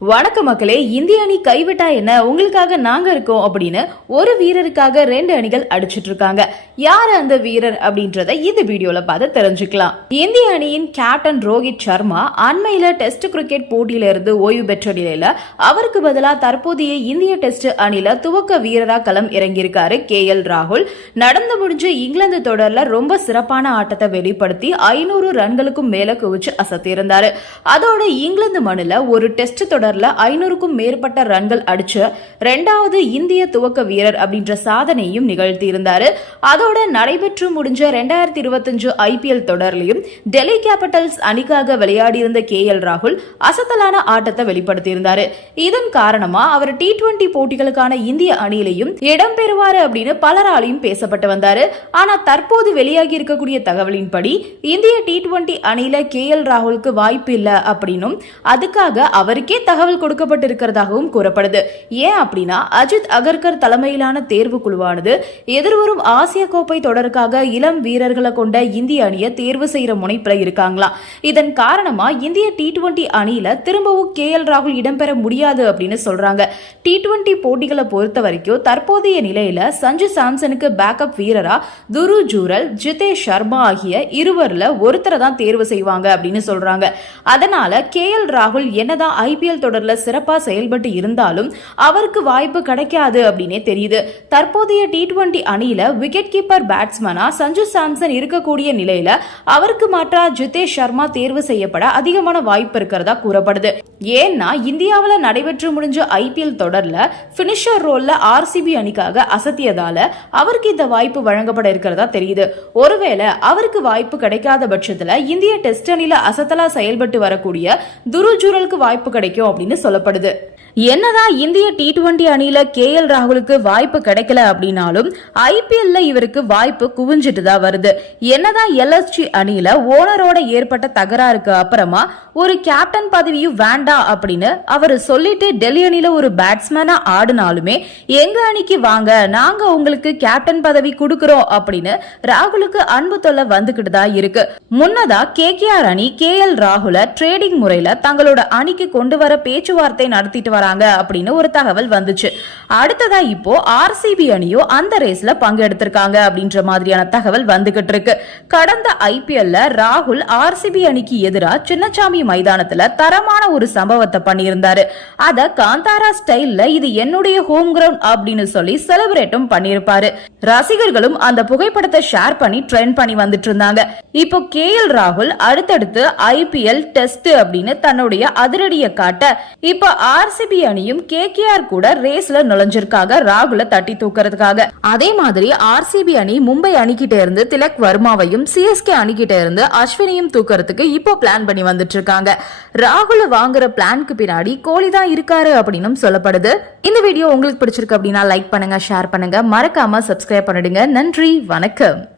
வணக்க மக்களே இந்திய அணி கைவிட்டா என்ன? உங்களுக்காக நாங்க இருக்கோம் அப்படின்னு ஒரு வீரருக்காக ரெண்டு அணிகள் அடிச்சிட்டு இருக்காங்க. யார் அந்த வீரர் அப்படின்றத இந்த வீடியோல பார்த்து தெரிஞ்சுக்கலாம். இந்திய அணியின் கேப்டன் ரோஹித் சர்மா அண்மையில டெஸ்ட் கிரிக்கெட் போட்டியில இருந்து ஓய்வு பெற்ற நிலையில அவருக்கு பதிலா தற்போதைய இந்திய டெஸ்ட் அணில துவக்க வீரரா களம் இறங்கியிருக்காரு கே எல் ராகுல். நடந்து முடிஞ்ச இங்கிலாந்து தொடர்ல ரொம்ப சிறப்பான ஆட்டத்தை வெளிப்படுத்தி ஐநூறு ரன்களுக்கும் மேல குவிச்சு அசத்தியிருந்தாரு. அதோட இங்கிலாந்து மணில ஒரு டெஸ்ட் தொடர் தொடர்ல ஐநூறுக்கும் மேற்பட்ட ரன்கள் அடிச்ச ரெண்டாவது இந்திய துவக்க வீரர் அப்படின்ற சாதனையும் நிகழ்த்தியிருந்தாரு. அதோட நடைபெற்று முடிஞ்ச ரெண்டாயிரத்தி இருபத்தஞ்சு ஐபிஎல் தொடர்லையும் டெல்லி கேபிட்டல்ஸ் அணிக்காக விளையாடியிருந்த கே எல் ராகுல் அசத்தலான ஆட்டத்தை வெளிப்படுத்தியிருந்தாரு. இதன் காரணமா அவர் டி டுவெண்டி போட்டிகளுக்கான இந்திய அணியிலையும் இடம்பெறுவாரு அப்படின்னு பலராலையும் பேசப்பட்டு வந்தாரு. ஆனா தற்போது வெளியாகி இருக்கக்கூடிய தகவலின்படி இந்திய டி டுவெண்டி அணியில கே எல் ராகுலுக்கு வாய்ப்பு இல்லை அப்படின்னும் அதுக்காக அவருக்கே தகவல் கொடுக்கப்பட்டிருக்கிறதாகவும் கூறப்படுது. ஏன் அப்படின்னா அஜித் அகர்கர் தலைமையிலான தேர்வு குழுவானது எதிர்வரும் ஆசிய கோப்பை தொடருக்காக இளம் வீரர்களை கொண்ட இந்திய அணியை தேர்வு செய்யற முனைப்புல இருக்காங்களாம். இதன் காரணமா இந்திய டி டுவெண்டி அணியில திரும்பவும் கே எல் ராகுல் இடம்பெற முடியாது அப்படின்னு சொல்றாங்க. டி டுவெண்டி போட்டிகளை பொறுத்த வரைக்கும் தற்போதைய நிலையில சஞ்சு சாம்சனுக்கு பேக்கப் வீரரா துரு ஜூரல் ஜிதேஷ் சர்மா ஆகிய இருவர்ல ஒருத்தரை தான் தேர்வு செய்வாங்க அப்படின்னு சொல்றாங்க. அதனால கே எல் ராகுல் என்னதான் ஐபிஎல் தொடர்ல சிறப்பா செயல்பட்டு இருந்தாலும் அவருக்கு வாய்ப்பு கிடைக்காது அப்படின்னே தெரியுது. தற்போதைய டி டுவெண்டி அணியில விக்கெட் கீப்பர் பேட்ஸ்மேனா சஞ்சு சாம்சன் இருக்கக்கூடிய நிலையில அவருக்கு மாற்றா ஜிதேஷ் சர்மா தேர்வு செய்யப்பட அதிகமான வாய்ப்பு இருக்கிறதா கூறப்படுது. ஏன்னா இந்தியாவில் நடைபெற்று முடிஞ்ச ஐபிஎல் தொடரில் ஃபினிஷர் ரோலில் ஆர்சிபி அணிக்காக அசத்தியதால் அவருக்கு இந்த வாய்ப்பு வழங்கப்பட இருக்கிறதா தெரியுது. ஒருவேளை அவருக்கு வாய்ப்பு கிடைக்காத பட்சத்தில் இந்திய டெஸ்ட் அணியில் அசத்தலாக செயல்பட்டு வரக்கூடிய துருஜூரலுக்கு வாய்ப்பு கிடைக்கும் அப்படின்னு சொல்லப்படுது. என்னதான் இந்திய டி டுவெண்டி அணியில கே எல் ராகுலுக்கு வாய்ப்பு கிடைக்கல அப்படின்னாலும் ஐபிஎல்ல இவருக்கு வாய்ப்பு குவிஞ்சிட்டு தான் வருது. என்னதான் எல்எஸ்ஜி அணியில ஓனரோட ஏற்பட்ட தகராறுக்கு அப்புறமா ஒரு கேப்டன் பதவியும் வேண்டாம் வேண்டாம் அப்படின்னு அவர் சொல்லிட்டு டெல்லி அணியில ஒரு பேட்ஸ்மேனா ஆடினாலுமே எங்க அணிக்கு வாங்க நாங்க உங்களுக்கு கேப்டன் பதவி கொடுக்கறோம் அப்படின்னு ராகுலுக்கு அன்பு தொல்லை வந்துகிட்டு தான் இருக்கு. முன்னதா கே கே ஆர் அணி கே எல் ராகுல ட்ரேடிங் முறையில தங்களோட அணிக்கு கொண்டு வர பேச்சுவார்த்தை நடத்திட்டு வராங்க அப்படின்னு ஒரு தகவல் வந்துச்சு. அடுத்ததா இப்போ ஆர்சிபி அணியும் அந்த ரேஸ்ல பங்கெடுத்திருக்காங்க அப்படின்ற மாதிரியான தகவல் வந்துகிட்டு இருக்கு. கடந்த ஐபிஎல்ல ராகுல் ஆர்சிபி அணிக்கு எதிராக சின்னசாமி மைதானத்துல தரமான ஒரு சம்பவத்தை பண்ணியிருந்தாரு. அத காந்தாரா ஸ்டைல்ல இது என்னுடைய ஹோம் கிரவுண்ட் அப்படின்னு சொல்லி செலிப்ரேட்டும் பண்ணியிருப்பாரு. ரசிகர்களும் அந்த புகைப்படத்தை ஷேர் பண்ணி ட்ரெண்ட் பண்ணி வந்துட்டு இருந்தாங்க. இப்போ கே எல் ராகுல் அடுத்தடுத்து ஐபிஎல் டெஸ்ட் அப்படின்னு தன்னுடைய அதிரடியை காட்ட இப்போ ஆர்சிபி அணியும் கே கூட ரேஸ்ல நுழைஞ்சிருக்காங்க ராகுல தட்டி தூக்குறதுக்காக. அதே மாதிரி ஆர்சிபி அணி மும்பை அணிக்கிட்ட இருந்து திலக் வர்மாவையும் சிஎஸ்கே அணிக்கிட்ட இருந்து அஸ்வினியும் தூக்குறதுக்கு இப்போ பிளான் பண்ணி வந்துட்டு இருக்காங்க ராகுல வாங்குற பிளான்க்கு பின்னாடி கோலி தான் இருக்காரு அப்படின்னு சொல்லப்படுது. இந்த வீடியோ உங்களுக்கு பிடிச்சிருக்கு அப்படின்னா லைக் பண்ணுங்க ஷேர் பண்ணுங்க. மறக்காம சப்ஸ்கிரைப் பண்ணிடுங்க. நன்றி வணக்கம்.